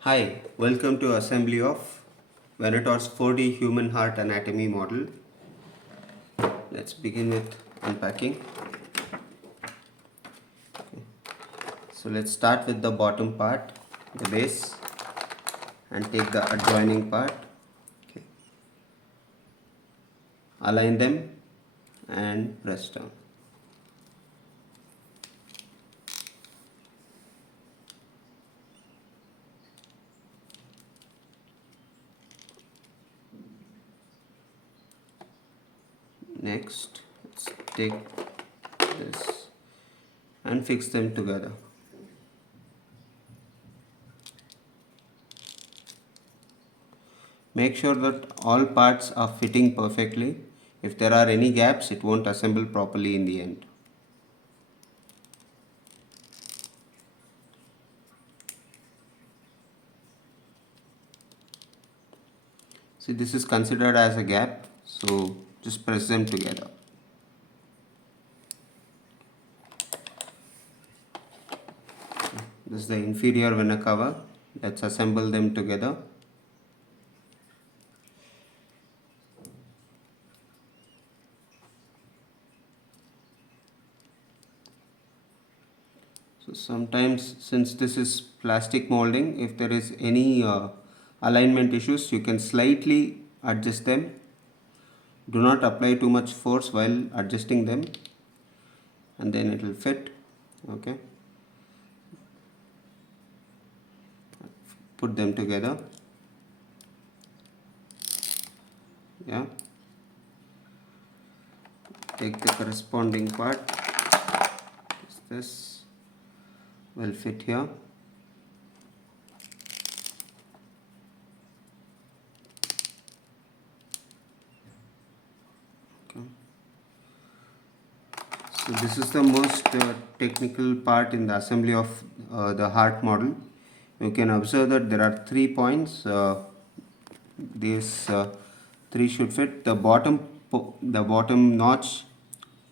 Hi, welcome to assembly of Venator's 4D human heart anatomy model. Let's begin with unpacking. So let's start with the bottom part, the base, and take the adjoining part. Okay. Align them and press down. Next, let's take this and fix them together. Make sure that all parts are fitting perfectly. If there are any gaps, it won't assemble properly in the end. See, this is considered as a gap, so just press them together. This is the inferior vena cava. Let's assemble them together. So sometimes, since this is plastic molding, if there is any alignment issues, you can slightly adjust them. Do not apply too much force while adjusting them, and then it will fit. Okay. Put them together. Yeah. Take the corresponding part. This will fit here. Okay. So this is the most technical part in the assembly of the heart model. You can observe that there are 3 points. These 3 should fit. The bottom notch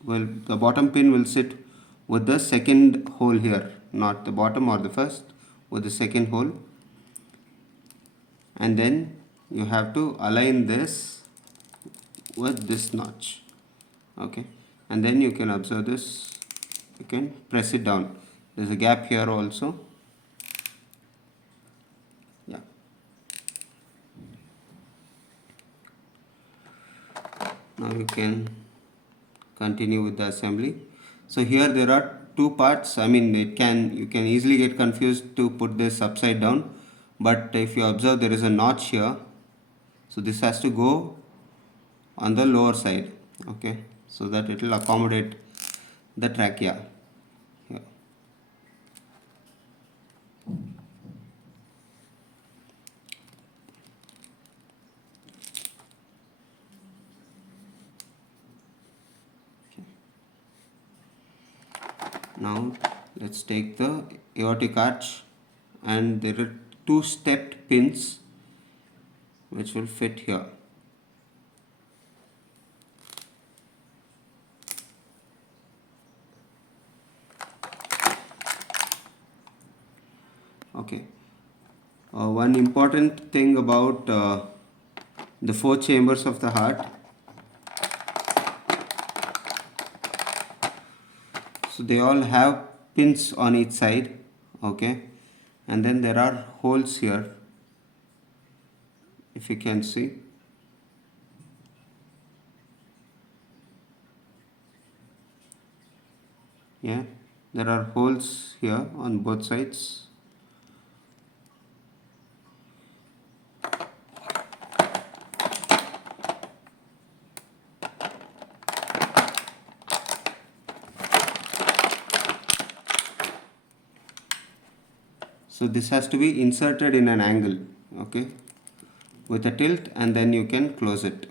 the bottom pin will sit with the second hole here, not the bottom or the first, with the second hole. And then you have to align this with this notch. Okay, and then you can observe this. You can press it down. There's a gap here also. Yeah. Now you can continue with the assembly. So here there are 2 parts. I mean, you can easily get confused to put this upside down, but if you observe, there is a notch here, so this has to go on the lower side. Okay, so that it will accommodate the trachea here. Now let's take the aortic arch, and there are 2 stepped pins which will fit here. Okay, one important thing about the 4 chambers of the heart. So they all have pins on each side. Okay, and then there are holes here, if you can see. Yeah, there are holes here on both sides. So this has to be inserted in an angle, okay, with a tilt, and then you can close it.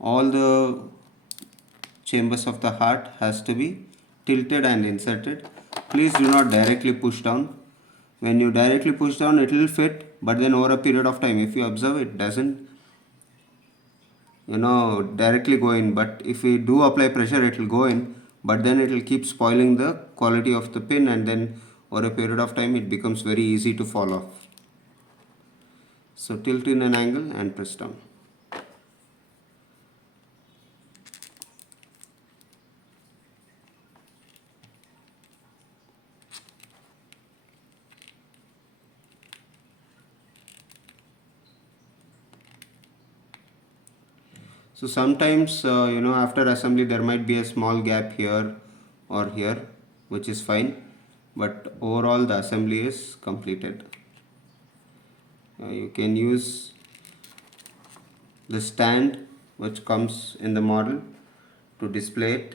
All the chambers of the heart has to be tilted and inserted. Please do not directly push down. When you directly push down, it will fit, but then over a period of time, if you observe, it doesn't directly go in. But if we do apply pressure, it will go in, but then it will keep spoiling the quality of the pin, and then over a period of time it becomes very easy to fall off. So tilt in an angle and press down. So sometimes after assembly there might be a small gap here or here, which is fine, but overall the assembly is completed. You can use the stand which comes in the model to display it.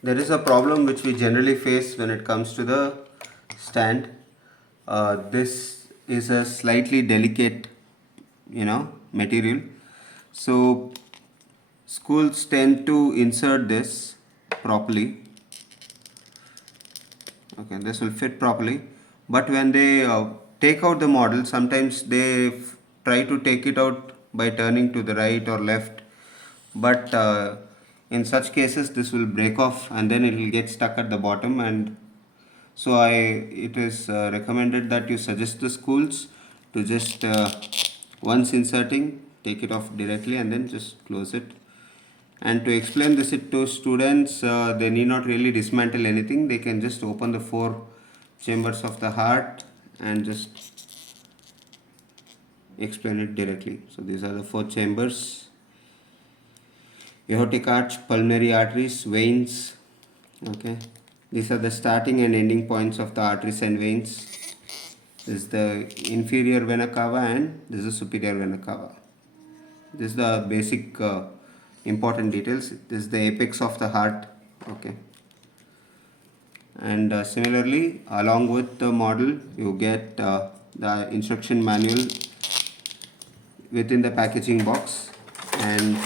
There is a problem which we generally face when it comes to the stand. This is a slightly delicate, material. So schools tend to insert this properly. Okay, this will fit properly. But when they take out the model, sometimes they try to take it out by turning to the right or left. But in such cases, this will break off and then it will get stuck at the bottom. And so it is recommended that you suggest the schools to just once inserting, take it off directly and then just close it. And to explain this to students, they need not really dismantle anything. They can just open the 4 chambers of the heart and just explain it directly. So these are the 4 chambers: aortic arch, pulmonary arteries, veins. Okay, these are the starting and ending points of the arteries and veins. This is the inferior vena cava and this is the superior vena cava. This is the basic important details. This is the apex of the heart. Okay, and similarly along with the model you get the instruction manual within the packaging box, and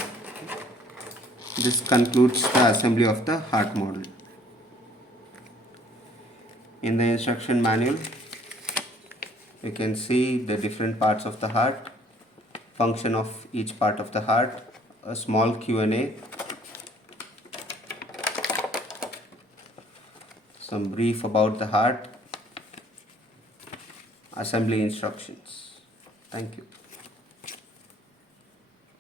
this concludes the assembly of the heart model. In the instruction manual you can see the different parts of the heart, function of each part of the heart, a small Q&A, some brief about the heart, assembly instructions. Thank you.